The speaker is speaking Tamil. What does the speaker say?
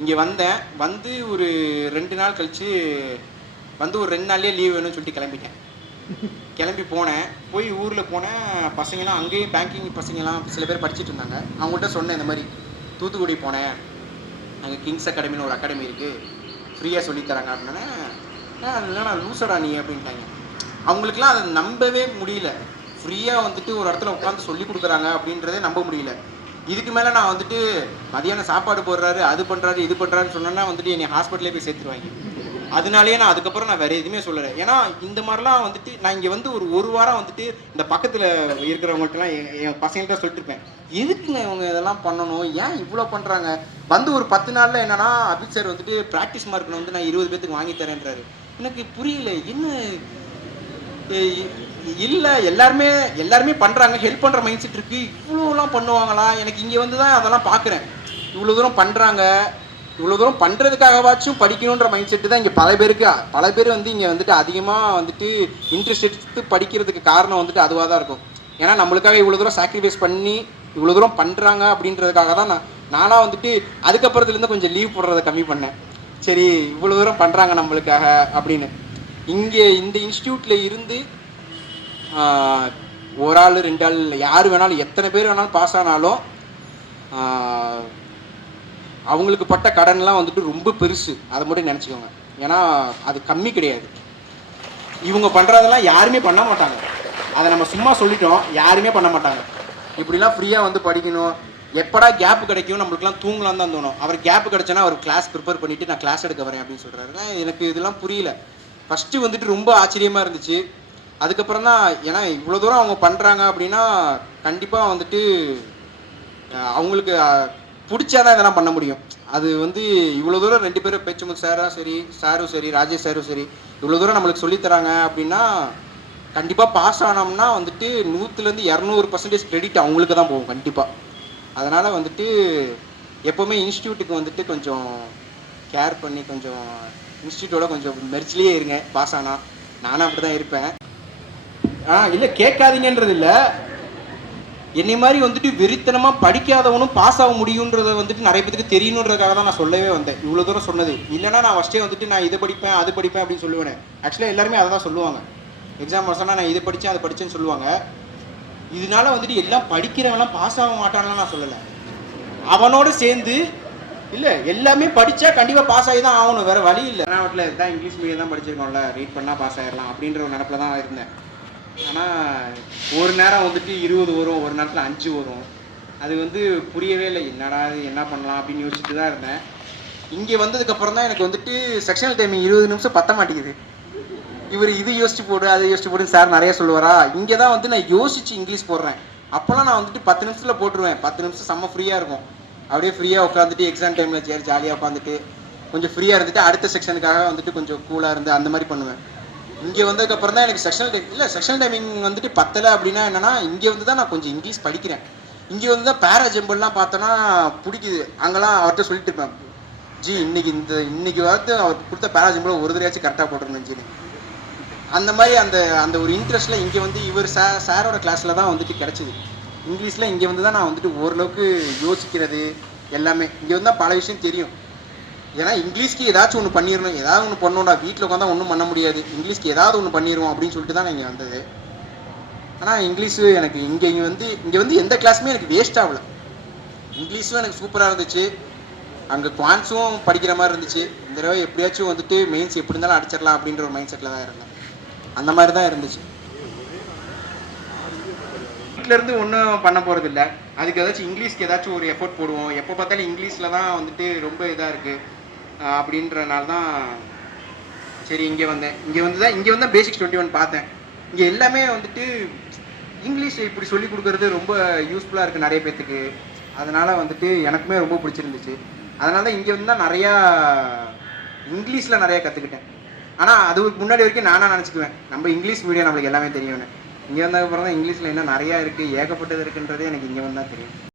இங்கே வந்தேன் வந்து ஒரு ரெண்டு நாள் கழிச்சு வந்து ஒரு ரெண்டு நாள்லேயே லீவ் வேணும்னு சொல்லிட்டு கிளம்பிட்டேன். கிளம்பி போனேன். போய் ஊரில் போனேன். பசங்களாம் அங்கேயும் பேங்கிங் பசங்களாம் சில பேர் படிச்சுட்டு இருந்தாங்க. அவங்கள்ட்ட சொன்னேன் இந்த மாதிரி தூத்துக்குடி போனேன். அங்கே கிங்ஸ் அகாடமின்னு ஒரு அகாடமி இருக்குது ஃப்ரீயாக சொல்லித்தராங்க அப்படின்னே இல்லைண்ணா லூசடா நீ? அப்படின்ட்டாங்க. அவங்களுக்குலாம் அதை நம்பவே முடியல. ஃப்ரீயாக வந்துட்டு ஒரு இடத்துல உட்காந்து சொல்லி கொடுக்குறாங்க அப்படின்றதே நம்ப முடியல. இதுக்கு மேலே நான் வந்துட்டு மதியானம் சாப்பாடு போடுறாரு அது பண்ணுறாரு இது பண்ணுறாருன்னு சொன்னேன்னா வந்துட்டு என்னை ஹாஸ்பிட்டலே போய் சேர்த்துருவாங்க. அதனாலேயே நான் அதுக்கப்புறம் நான் வேறு எதுவுமே சொல்லலை. ஏன்னா இந்த மாதிரிலாம் வந்துட்டு நான் இங்கே வந்து ஒரு ஒரு வாரம் வந்துட்டு இந்த பக்கத்தில் இருக்கிறவங்கள்ட்டலாம் என் என் பசங்கள்ட்ட சொல்லிட்டுருப்பேன். எதுக்குங்க இவங்க இதெல்லாம் பண்ணணும்? ஏன் இவ்வளோ பண்ணுறாங்க வந்து ஒரு பத்து நாளில் என்னென்னா அபித் சார் வந்துட்டு ப்ராக்டிஸ் மார்க்கில் வந்து நான் இருபது பேத்துக்கு வாங்கி தரேன்றாரு. எனக்கு புரியல என்ன? இல்லை எல்லாருமே எல்லாருமே பண்ணுறாங்க ஹெல்ப் பண்ணுற மைண்ட் செட் இருக்குது இவ்வளோலாம் பண்ணுவாங்களா? எனக்கு இங்கே வந்து தான் அதெல்லாம் பார்க்குறேன் இவ்வளோ தூரம் பண்ணுறாங்க இவ்வளோ தூரம் பண்ணுறதுக்காகவாச்சும் படிக்கணுன்ற மைண்ட் செட்டு தான் இங்கே பல பேருக்கு பல பேர் வந்து இங்கே வந்துட்டு அதிகமாக வந்துட்டு இன்ட்ரெஸ்ட் எடுத்து படிக்கிறதுக்கு காரணம் வந்துட்டு அதுவாக தான் இருக்கும். ஏன்னா நம்மளுக்காக இவ்வளோ தூரம் சாக்ரிஃபைஸ் பண்ணி இவ்வளோ தூரம் பண்ணுறாங்க அப்படின்றதுக்காக தான் நான் நானாக வந்துட்டு அதுக்கப்புறத்துலேருந்து கொஞ்சம் லீவ் போடுறதை கம்மி பண்ணேன். சரி இவ்வளோ தூரம் பண்ணுறாங்க நம்மளுக்காக அப்படின்னு. இங்கே இந்த இன்ஸ்டியூட்டில் இருந்து ஒரு ஆள் ரெண்டு ஆள் யார் வேணாலும் எத்தனை பேர் வேணாலும் பாஸ் ஆனாலும் அவங்களுக்கு பட்ட கடன்லாம் வந்துட்டு ரொம்ப பெருசு. அதை மட்டும் நினச்சிக்கோங்க. ஏன்னா அது கம்மி கிடையாது. இவங்க பண்ணுறதெல்லாம் யாருமே பண்ண மாட்டாங்க. அதை நம்ம சும்மா சொல்லிட்டோம். யாருமே பண்ண மாட்டாங்க. இப்படிலாம் ஃப்ரீயாக வந்து படிக்கணும். எப்படா கேப் கிடைக்கும் நம்மளுக்குலாம் தூங்கலாம் தான் தோணும். அவர் கேப் கிடைச்சனா அவர் கிளாஸ் ப்ரிப்பேர் பண்ணிவிட்டு நான் கிளாஸ் எடுக்க வரேன் அப்படின்னு சொல்கிறாரு எனக்கு இதெல்லாம் புரியல. ஃபஸ்ட்டு வந்துட்டு ரொம்ப ஆச்சரியமாக இருந்துச்சு. அதுக்கப்புறம் தான் ஏன்னா இவ்வளோ தூரம் அவங்க பண்ணுறாங்க அப்படின்னா கண்டிப்பாக வந்துட்டு அவங்களுக்கு பிடிச்சா பிடிச்சாதான் இதெல்லாம் பண்ண முடியும். அது வந்து இவ்வளோ தூரம் ரெண்டு பேரும் பேச்சுமுத்து சாரும் சரி சாரும் சரி ராஜேஷ் சாரும் சரி இவ்வளோ தூரம் நம்மளுக்கு சொல்லித் தராங்க அப்படின்னா கண்டிப்பாக பாஸ் ஆனோம்னா வந்துட்டு நூற்றுலேருந்து இரநூறு பர்சன்டேஜ் கிரெடிட் அவங்களுக்கு தான் போகும் கண்டிப்பாக அதனால் வந்துட்டு எப்போவுமே இன்ஸ்டியூட்டுக்கு வந்துட்டு கொஞ்சம் கேர் பண்ணி கொஞ்சம் இன்ஸ்டியூட்டோட கொஞ்சம் மெரிச்சிலேயே இருங்க பாஸ் ஆனா. நானும் அப்படி தான் இருப்பேன். ஆ இல்லை கேட்காதீங்கன்றது இல்லை. என்னை மாதிரி வந்துட்டு வெறித்தனமாக படிக்காதவனும் பாஸ் ஆக முடியுன்றத வந்துட்டு நிறைய பேருக்கு தெரியணுன்றதுக்காக தான் நான் சொல்லவே வந்தேன். இவ்வளோ தூரம் சொன்னது. இல்லைன்னா நான் ஃபஸ்ட்டே வந்துட்டு நான் இதை படிப்பேன் அது படிப்பேன் அப்படின்னு சொல்லுவேன். ஆக்சுவலாக எல்லாருமே அதை தான் சொல்லுவாங்க. எக்ஸாம் சொன்னால் நான் இதை படித்தேன் அதை படித்தேன்னு சொல்லுவாங்க. இதனால வந்துட்டு எல்லாம் படிக்கிறவன்லாம் பாஸ் ஆக மாட்டான்லாம் நான் சொல்லலை. அவனோட சேர்ந்து இல்லை எல்லாமே படித்தா கண்டிப்பாக பாஸ் ஆகி தான் ஆகணும். வேறு வழி இல்லை. நாட்டில் இதான் இங்கிலீஷ் மீடியம் தான் படிச்சிருக்கோம்ல. ரீட் பண்ணால் பாஸ் ஆகிடலாம் அப்படின்ற ஒரு நினப்பில் தான் இருந்தேன். ஆனால் ஒரு நேரம் வந்துட்டு இருபது வரும் ஒரு நேரத்தில் அஞ்சு வரும். அது வந்து புரியவே இல்லை. என்னடா இது என்ன பண்ணலாம் அப்படின்னு யோசிச்சுட்டு தான் இருந்தேன். இங்கே வந்ததுக்கப்புறம் தான் எனக்கு வந்துட்டு செக்ஷனல் டைமிங் இருபது நிமிஷம் பத்த மாட்டேங்குது. இவர் இது யோசிச்சு போடு அதை யோசிச்சு போடுன்னு சார் நிறைய சொல்லுவாரா? இங்கே தான் வந்து நான் யோசிச்சு இங்கிலீஷ் போடுறேன். அப்போல்லாம் நான் வந்துட்டு பத்து நிமிஷத்தில் போட்டுருவேன். பத்து நிமிஷம் செம்ம ஃப்ரீயாக இருக்கும். அப்படியே ஃப்ரீயாக உட்காந்துட்டு எக்ஸாம் டைமில் சரி ஜாலியாக உட்காந்துட்டு கொஞ்சம் ஃப்ரீயாக இருந்துட்டு அடுத்த செக்ஷனுக்காக வந்துட்டு கொஞ்சம் கூலாக இருந்து அந்த மாதிரி பண்ணுவேன். இங்கே வந்ததுக்கப்புறம் தான் எனக்கு செக்ஷனல் டைம் இல்லை செக்ஷனல் டைமிங் வந்துட்டு பத்தலை அப்படின்னா என்னன்னா இங்கே வந்து தான் நான் கொஞ்சம் இங்கிலீஷ் படிக்கிறேன். இங்கே வந்து தான் பேரா ஜெம்பிள்லாம் பார்த்தோன்னா பிடிக்குது. அங்கெல்லாம் அவர்கிட்ட சொல்லிட்டு இருப்பேன். ஜி இன்னைக்கு இந்த இன்னைக்கு வந்து அவர் கொடுத்த பேரா ஜம்பளம் ஒரு தடையாச்சும் கரெக்டாக போட்டுருந்தேன் ஜி அந்த மாதிரி அந்த அந்த ஒரு இன்ட்ரெஸ்ட்டில் இங்கே வந்து இவர் சார் சாரோட கிளாஸில் தான் வந்துட்டு கிடச்சிது. இங்கிலீஷில் இங்கே வந்து தான் நான் வந்துட்டு ஓரளவுக்கு யோசிக்கிறது எல்லாமே. இங்கே வந்து தான் பல விஷயம் தெரியும். ஏன்னா இங்கிலீஷ்க்கு ஏதாச்சும் ஒன்று பண்ணிடணும் ஏதாவது ஒன்று பண்ணணும்டா. வீட்டில் உட்காந்தா ஒன்றும் பண்ண முடியாது. இங்கிலீஷ்க்கு ஏதாவது ஒன்று பண்ணிடுவோம் அப்படின்னு சொல்லிட்டு தான் இங்கே வந்தது. ஆனால் இங்கிலீஷு எனக்கு இங்கே இங்கே வந்து இங்கே வந்து எந்த கிளாஸுமே எனக்கு வேஸ்ட் ஆகல. இங்கிலீஷும் எனக்கு சூப்பராக இருந்துச்சு. அங்கே குவான்ஸும் படிக்கிற மாதிரி இருந்துச்சு. இந்த தடவை எப்படியாச்சும் வந்துட்டு மெயின்ஸ் எப்படி இருந்தாலும் அடிச்சிடலாம் அப்படின்ற ஒரு மைண்ட் செட்டில் தான் இருந்தேன். அந்த மாதிரி தான் இருந்துச்சு. வீட்டிலேருந்து இருந்து ஒன்றும் பண்ண போகிறது இல்லை அதுக்கு ஏதாச்சும் இங்கிலீஷ்க்கு ஏதாச்சும் ஒரு எஃபோர்ட் போடுவோம். எப்போ பார்த்தாலும் இங்கிலீஷில் தான் வந்துட்டு ரொம்ப இதாக இருக்குது அப்படின்றனால தான் சரி இங்கே வந்தேன். இங்கே வந்து தான் இங்கே வந்து தான் பேசிக்ஸ் டுவெண்ட்டி ஒன் பார்த்தேன். இங்கே எல்லாமே வந்துட்டு இங்கிலீஷ் இப்படி சொல்லி கொடுக்கறது ரொம்ப யூஸ்ஃபுல்லாக இருக்குது நிறைய பேர்த்துக்கு அதனால் வந்துட்டு எனக்குமே ரொம்ப பிடிச்சிருந்துச்சு. அதனால தான் இங்கே வந்து தான் நிறையா இங்கிலீஷில் நிறையா கற்றுக்கிட்டேன் ஆனால் அதுக்கு முன்னாடி வரைக்கும் நானாக நினச்சிக்குவேன். நம்ம இங்கிலீஷ் மீடியம் நம்மளுக்கு எல்லாமே தெரியும்னு. இங்கே வந்ததுக்கப்புறம் தான் இங்கிலீஷில் இன்னும் நிறையா இருக்குது ஏகப்பட்டது இருக்குன்றதே எனக்கு இங்கே வந்து தான் தெரியும்.